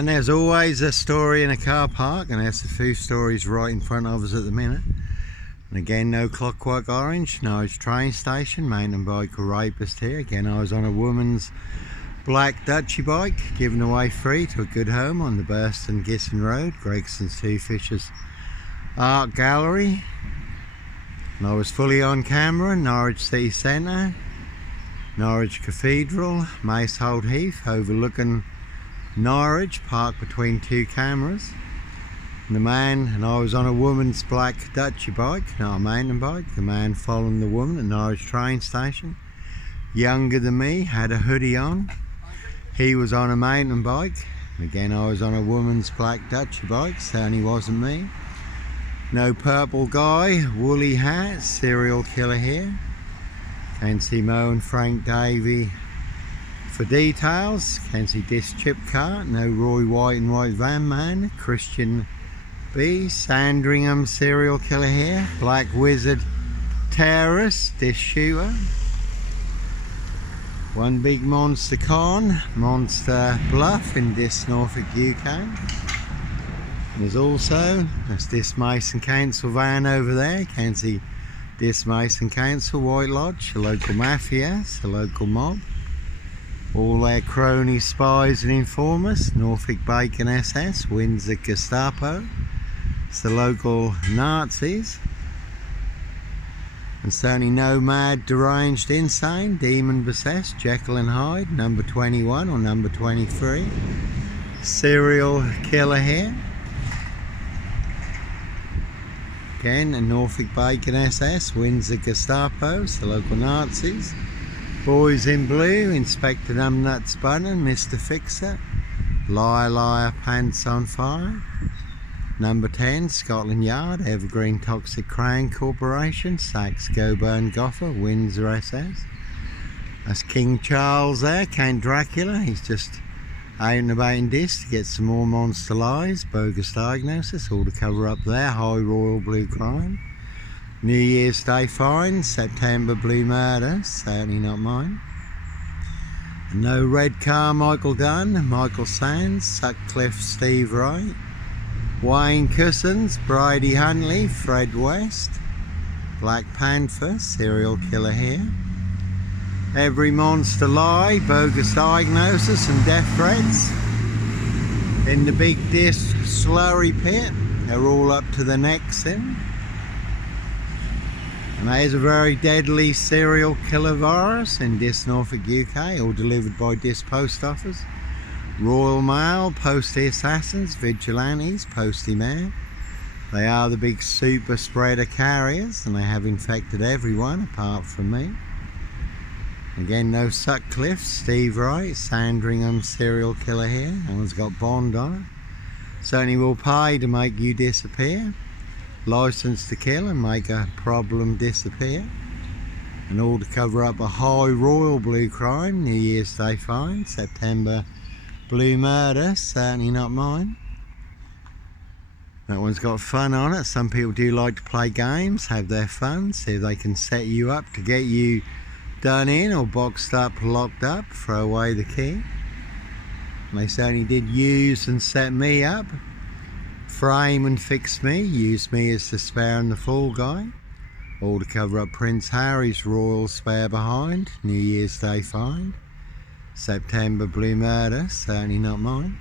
And there's always a story in a car park, and there's a few stories right in front of us at the minute. And again, no Clockwork Orange, Norwich train station, mountain bike Rapist here. Again, I was on a woman's black Dutchy bike, given away free to a good home on the Burston Gisson Road, Gregson's Two Fishers Art Gallery. And I was fully on camera, Norwich City Centre, Norwich Cathedral, Macehold Heath, overlooking Norwich, parked between two cameras. And I was on a woman's black Dutchy bike, not a mountain bike. The man following the woman at Norwich train station, younger than me, had a hoodie on. He was on a mountain bike. Again, I was on a woman's black Dutchy bike, certainly wasn't me. No purple guy, woolly hat, serial killer here. Can see Mo and Frank Davey for details. Can see disc chip cart, no Roy White and White van man, Christian B, Sandringham serial killer here, Black Wizard terrorist, disc shooter. One big monster con, monster bluff in this Norfolk UK. There's also this Mason Council van over there. You can see this Mason Council, White Lodge, the local mafia, the local mob. All their cronies, spies and informers, Norfolk Bacon SS, Windsor Gestapo. It's the local Nazis. And certainly no mad, deranged, insane, demon possessed, Jekyll and Hyde, number 21 or number 23. Serial killer here. Again, a Norfolk Bacon SS, Windsor Gestapo, it's the local Nazis. Boys in Blue, Inspector Numbnuts Bunnan, Mr. Fixer. Liar, liar, pants on fire. Number 10, Scotland Yard, Evergreen Toxic Crown Corporation, Saxe Goburn Goffer, Windsor SS. That's King Charles there, Count Dracula. He's just out and about in this to get some more monster lies, bogus diagnosis, all to cover up there, high royal blue crime. New Year's Day fine, September blue murder, certainly not mine. No red car, Michael Dunn, Michael Sands, Sutcliffe, Steve Wright. Wayne Cousins, Bridie Hunley, Fred West. Black Panther, serial killer here. Every monster lie, bogus diagnosis and death threats. In the big disc slurry pit, they're all up to the necks in. And there's a very deadly serial killer virus in this Norfolk UK, all delivered by this post office. Royal Mail, Postie Assassins, Vigilantes, Postie Mayor. They are the big super spreader carriers, and they have infected everyone apart from me. Again, no Sutcliffe, Steve Wright, Sandringham serial killer here. That one's got Bond on it. Certainly will pay to make you disappear. License to kill and make a problem disappear. And all to cover up a high royal blue crime, New Year's Day fine, September blue murder, certainly not mine. That one's got fun on it. Some people do like to play games, have their fun, see if they can set you up to get you done in or boxed up, locked up, throw away the key. And they certainly did use and set me up, frame and fix me, use me as the spare and the fall guy, all to cover up Prince Harry's royal spare behind, New Year's Day find. September blue murder, certainly not mine.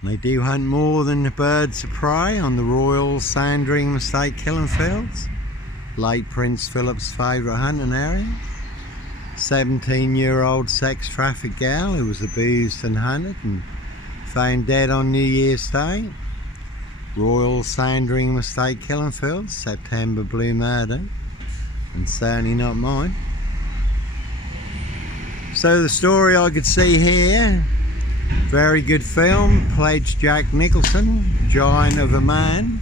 And they do hunt more than the birds of prey on the Royal Sandringham Estate killing fields, late Prince Philip's favourite hunting area. 17-year-old sex trafficked gal who was abused and hunted and found dead on New Year's Day. Royal Sandringham Estate killing fields, September blue murder, and certainly not mine. So the story I could see here, very good film, pledged Jack Nicholson, giant of a man,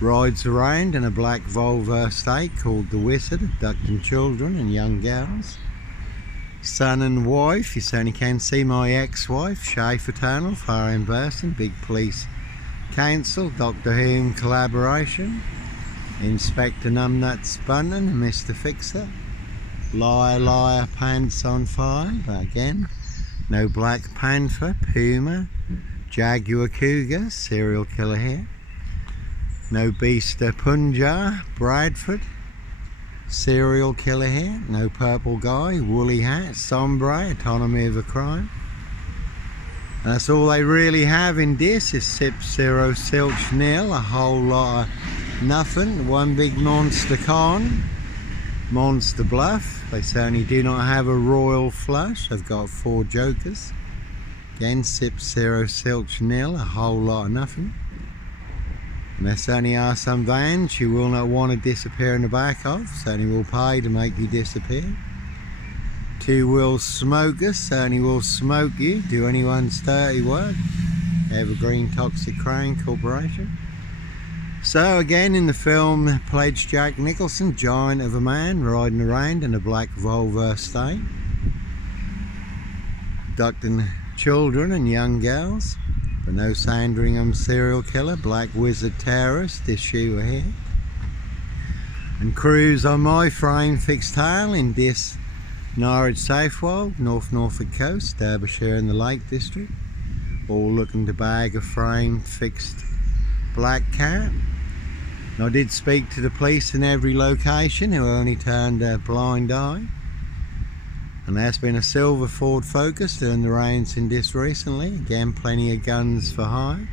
rides around in a black Volvo estate called The Wizard, abducting children and young girls. Son and wife, you certainly can see my ex-wife, Shay Fraternal, far in Burston, big police council, Doctor Who collaboration, Inspector Numbnuts Bunnan and Mr. Fixer. Liar, liar, pants on fire. But again, No black panther, puma, jaguar cougar, serial killer here. No beast punjar, Bradford, serial killer here. No purple guy, woolly hat, sombre, autonomy of a crime. And that's all they really have in this is sip, zero, silch, nil, a whole lot of nothing. One big monster con, monster bluff. They certainly do not have a royal flush. They've got 4 jokers. Again, sip, zero, silch, nil, a whole lot of nothing. And there certainly are some vans you will not want to disappear in the back of. Certainly will pay to make you disappear. 2-wheel smokers certainly will smoke you, do anyone's dirty work. Evergreen Toxic Crane Corporation. So again, in the film Pledge Jack Nicholson, giant of a man riding around in a black Volvo estate, abducting children and young girls. But no Sandringham serial killer, black wizard terrorist, this shooter here. And cruise on my frame fixed tail in this Norwich Southwold, North Norfolk coast, Derbyshire in the Lake District. All looking to bag a frame fixed black cat. And I did speak to the police in every location who only turned a blind eye. And there's been a silver Ford Focus doing the rounds in this recently. Again, plenty of guns for hire.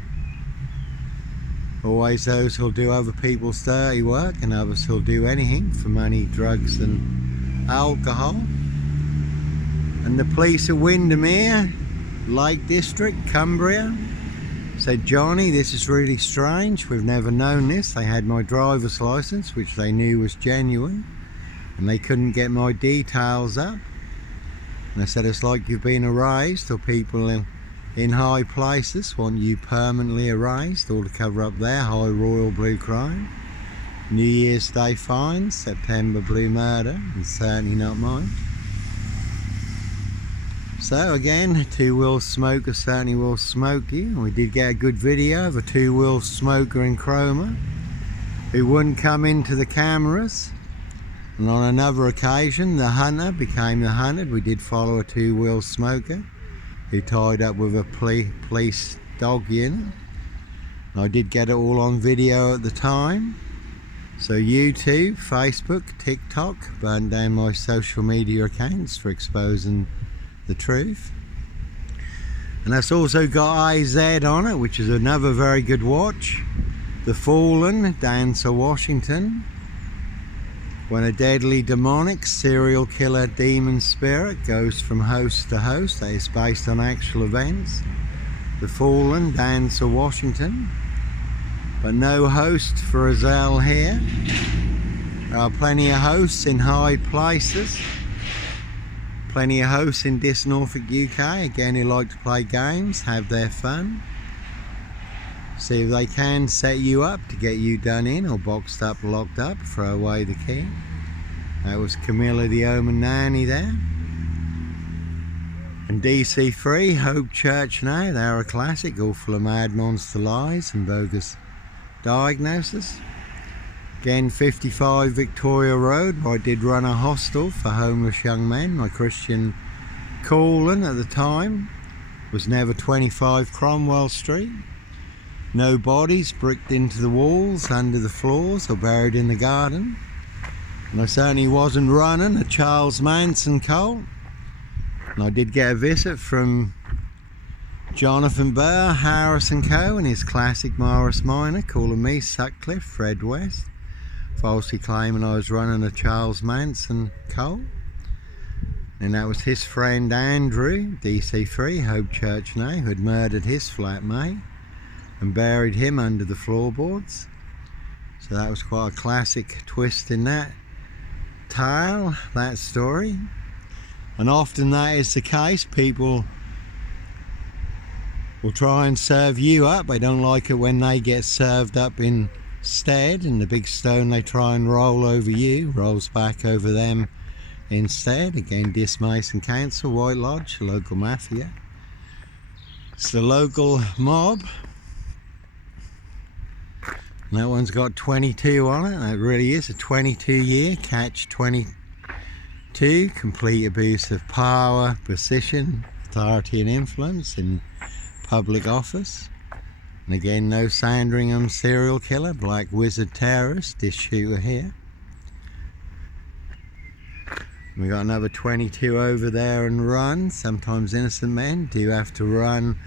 Always those who'll do other people's dirty work, and others who'll do anything for money, drugs and alcohol. And the police of Windermere, Lake District, Cumbria, said, Johnny, this is really strange. We've never known this. They had my driver's license, which they knew was genuine, and they couldn't get my details up. And I said, it's like you've been erased, or people in high places want you permanently erased, or to cover up their high royal blue crime. New Year's Day fines, September blue murder, and certainly not mine. So again, a 2-wheel smoker certainly will smoke you. We did get a good video of a 2-wheel smoker in Cromer who wouldn't come into the cameras. And on another occasion, the hunter became the hunted. We did follow a 2-wheel smoker who tied up with a police dog unit. And I did get it all on video at the time. So YouTube, Facebook, TikTok, burned down my social media accounts for exposing the truth. And that's also got AZ on it, which is another very good watch. The Fallen, Dancer, Washington. When a deadly demonic serial killer demon spirit goes from host to host, that is based on actual events. The Fallen, Dancer, Washington. But no host for Azelle here. There are plenty of hosts in high places. Plenty of hosts in this Norfolk UK, again, who like to play games, have their fun. See if they can set you up to get you done in, or boxed up, locked up, throw away the key. That was Camilla the Omen Nanny there. And DC3, Hope Church now, they're a classic, all full of mad monster lies and bogus diagnosis. Again, 55 Victoria Road, where I did run a hostel for homeless young men. My Christian calling at the time was never 25 Cromwell Street. No bodies bricked into the walls, under the floors, or buried in the garden. And I certainly wasn't running a Charles Manson cult. And I did get a visit from Jonathan Burr, Harris & Co. and his classic Morris Minor, calling me Sutcliffe, Fred West, falsely claiming I was running a Charles Manson cult. And that was his friend Andrew, DC3, Hope Church now, who had murdered his flatmate and buried him under the floorboards. So that was quite a classic twist in that tale, that story. And often that is the case. People will try and serve you up. They don't like it when they get served up instead, and the big stone they try and roll over you rolls back over them instead. Again, Dis Mason Council, White Lodge, local mafia. It's the local mob. And that one's got 22 on it. That really is a 22-year catch 22. Complete abuse of power, position, authority and influence in public office. And again, no Sandringham serial killer, black wizard terrorist, this shooter here. We got another 22 over there and run. Sometimes innocent men do have to run,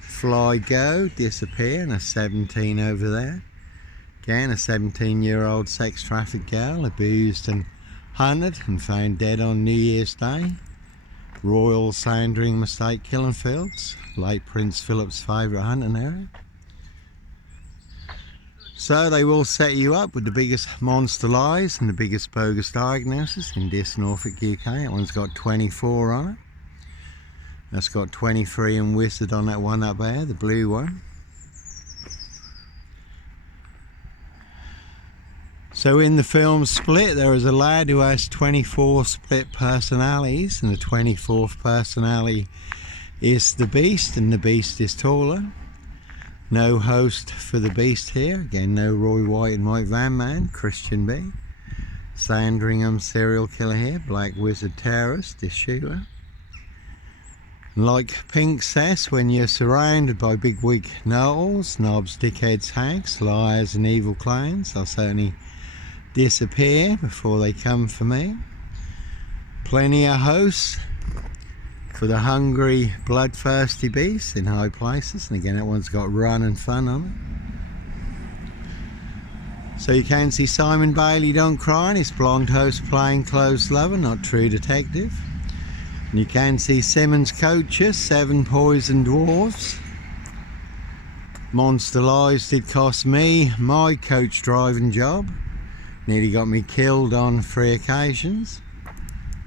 fly, go, disappear. And a 17 over there. Again, a 17-year-old sex trafficked girl abused and hunted and found dead on New Year's Day. Royal Sandringham Estate Killing Fields, late Prince Philip's favourite hunting area. So they will set you up with the biggest monster lies and the biggest bogus diagnosis in this Norfolk, UK. That one's got 24 on it. That's got 23 and wizard on that one up there, the blue one. So in the film Split, there is a lad who has 24 split personalities, and the 24th personality is the Beast, and the Beast is taller. No host for the Beast here. Again, no Roy White and White Van Man, Christian B. Sandringham serial killer here, black wizard terrorist, this shooter. And like Pink says, when you're surrounded by big wig gnolls, knobs, dickheads, hags, liars and evil clowns, I'll certainly disappear before they come for me. Plenty of hosts for the hungry, bloodthirsty beasts in high places. And again, that one's got run and fun on it. So you can see Simon Bailey Don't Cry, his blonde host plainclothes lover, not true detective. And you can see Simmons Coacher, 7 poisoned dwarves. Monster lies did cost me my coach driving job. Nearly got me killed on 3 occasions.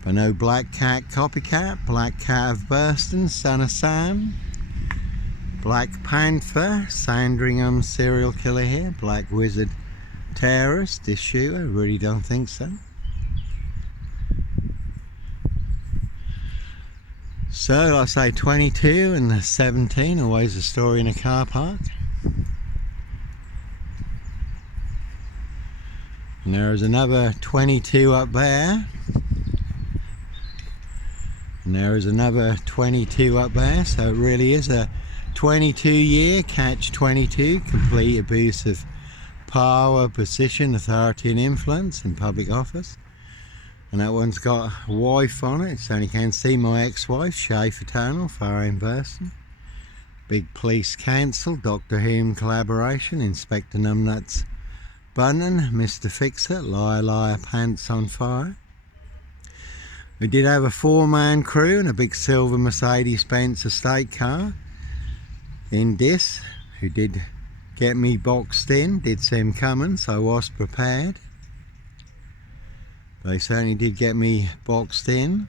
But no Black Cat Copycat, Black Cat of Burston, Son of Sam, Black Panther, Sandringham serial killer here, black wizard terrorist, this shooter, really don't think so. So, like I say, 22 and 17, always a story in a car park. And there is another 22 up there. And there is another 22 up there, so it really is a 22-year catch-22, complete abuse of power, position, authority and influence in public office. And that one's got a wife on it, so you can see my ex-wife, Schaefer Tunnel, Fareham Burston. Big Police Council, Doctor Who collaboration, Inspector Numbnuts Bunton, Mr. Fix-It, Liar Liar Pants on Fire. We did have a 4-man crew and a big silver Mercedes-Benz estate car in this, who did get me boxed in, did see him coming, so I was prepared. They certainly did get me boxed in.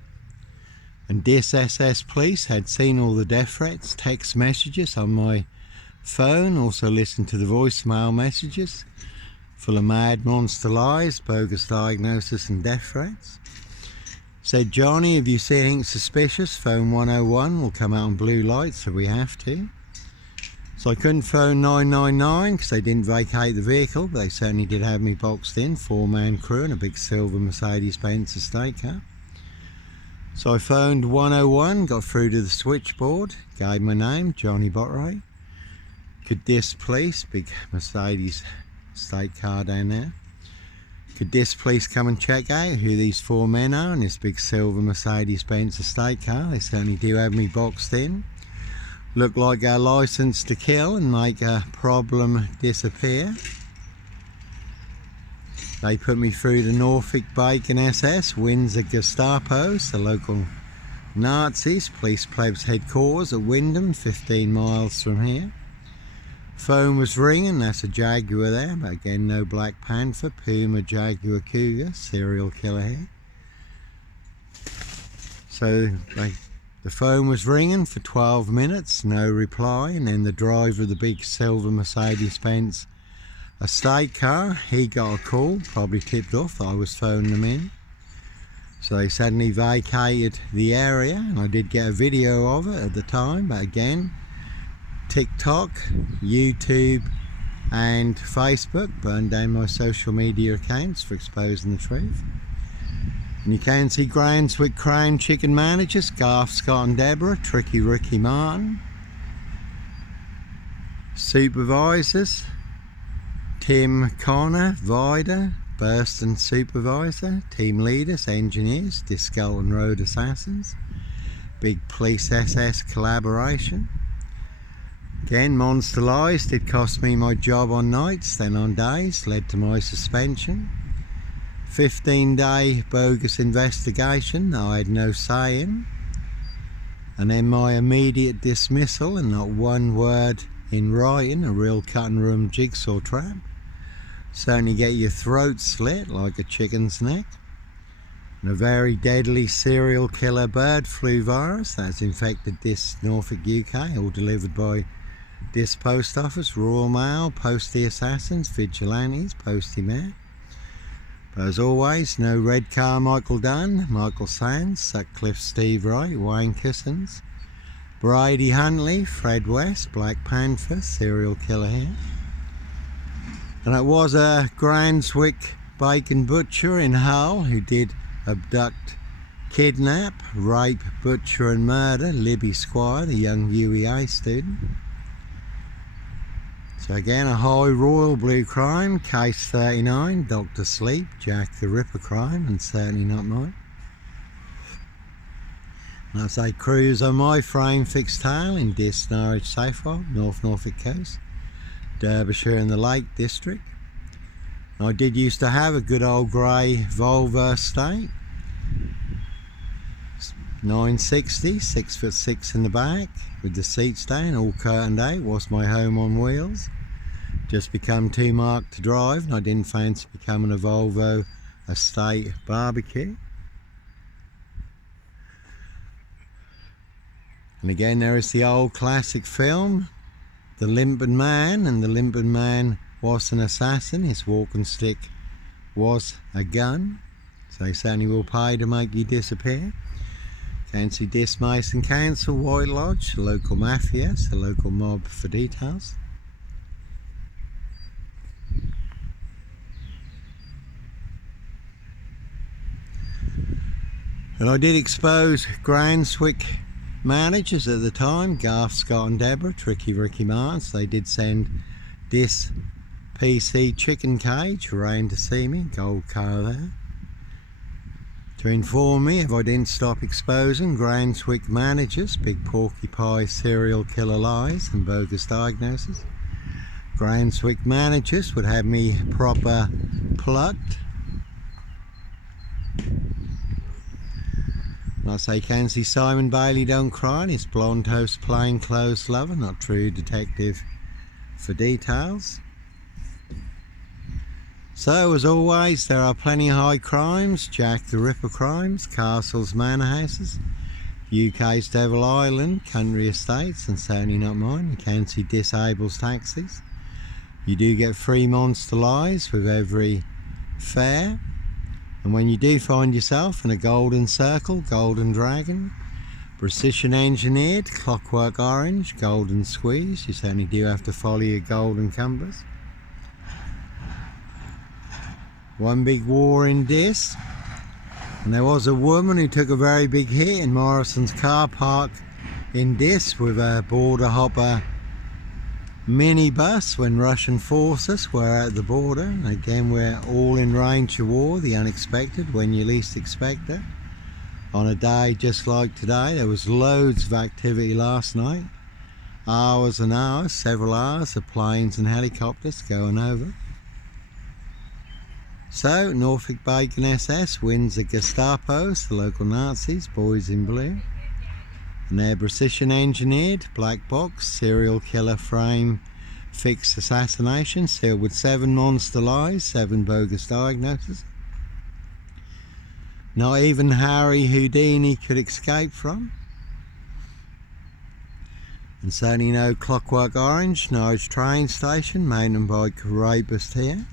And this SS Police had seen all the death threats, text messages on my phone, also listened to the voicemail messages, full of mad monster lies, bogus diagnosis and death threats. Said, Johnny, if you see anything suspicious, phone 101, will come out on blue light, so we have to. So I couldn't phone 999 because they didn't vacate the vehicle, but they certainly did have me boxed in, 4-man crew and a big silver Mercedes-Benz estate car. So I phoned 101, got through to the switchboard, gave my name, Johnny Botwright. Could this police, big Mercedes estate car down there, could this police come and check out who these 4 men are in this big silver Mercedes-Benz estate car? They certainly do have me boxed in. Look like a license to kill and make a problem disappear. They put me through the Norfolk Bacon SS, Windsor Gestapos, the local Nazis, police plebs headquarters at Wyndham, 15 miles from here. Phone was ringing, that's a Jaguar there, but again no Black Panther, Puma, Jaguar, Cougar, serial killer here. So the phone was ringing for 12 minutes, no reply, and then the driver of the big silver Mercedes-Benz estate car, he got a call, probably tipped off that I was phoning them in. So they suddenly vacated the area, and I did get a video of it at the time, but again, TikTok, YouTube and Facebook burned down my social media accounts for exposing the truth. And you can see Grandswick Crown Chicken Managers, Garth, Scott and Deborah, Tricky Ricky Martin. Supervisors, Tim Connor, Vida, Burston Supervisor. Team Leaders, Engineers, Discolton Road Assassins. Big Police SS collaboration. Again, Monster Lies did cost me my job on nights, then on days, led to my suspension. 15-day bogus investigation I had no say in. And then my immediate dismissal, and not one word in writing, a real cutting room jigsaw trap. Certainly get your throat slit like a chicken's neck. And a very deadly serial killer bird flu virus that's infected this Norfolk, UK, all delivered by this post office, Royal Mail, Postie Assassins, Vigilantes, Postie Mayor. But as always, no Red Carmichael Dunn, Michael Sands, Sutcliffe Steve Wright, Wayne Kissons, Brady Huntley, Fred West, Black Panther, serial killer here. And it was a Grandswick bacon butcher in Hull who did abduct, kidnap, rape, butcher and murder Libby Squire, the young UEA student. So again, a high royal blue crime, case 39, Dr. Sleep, Jack the Ripper crime, and certainly not mine. And I say cruise on my frame fixed tail in Dis, Norwich, Safewold, North Norfolk coast, Derbyshire and the Lake District. And I did used to have a good old grey Volvo estate, 960, 6'6" in the back, with the seats down, all curtained out. Was my home on wheels. Just become too marked to drive, and I didn't fancy becoming a Volvo estate barbecue. And again, there is the old classic film, The Limping Man, and the Limping Man was an assassin. His walking stick was a gun, so he certainly will pay to make you disappear. Can see Dis Mason Council, White Lodge, the local mafias, the local mob for details. And I did expose Grandswick managers at the time, Garth, Scott and Deborah, Tricky Ricky Martins. They did send Dis PC chicken cage round to see me, gold car there, to inform me if I didn't stop exposing Grandswick managers, big porky pie serial killer lies and bogus diagnoses. Grandswick managers would have me proper plucked. And I say, can see Simon Bailey don't cry, and his blonde toast plain clothes lover, not true detective for details. So, as always, there are plenty of high crimes, Jack the Ripper crimes, castles, manor houses, UK's Devil Island, country estates, and certainly not mine. You can see disables taxis. You do get free monster lies with every fare. And when you do find yourself in a golden circle, golden dragon, precision engineered, clockwork orange, golden squeeze, you certainly do have to follow your golden compass. One big war in Dis, and there was a woman who took a very big hit in Morrison's car park in Dis with a border hopper minibus when Russian forces were at the border. And again, we're all in range of war, the unexpected when you least expect it. On a day just like today, there was loads of activity last night, hours and hours, several hours of planes and helicopters going over. So, Norfolk Bacon SS wins the Gestapos, the local Nazis, boys in blue. And their precision engineered black box serial killer frame fixed assassination sealed with 7 monster lies, 7 bogus diagnoses. Not even Harry Houdini could escape from. And certainly no Clockwork Orange, Norwich train station, mountain bike rapist here.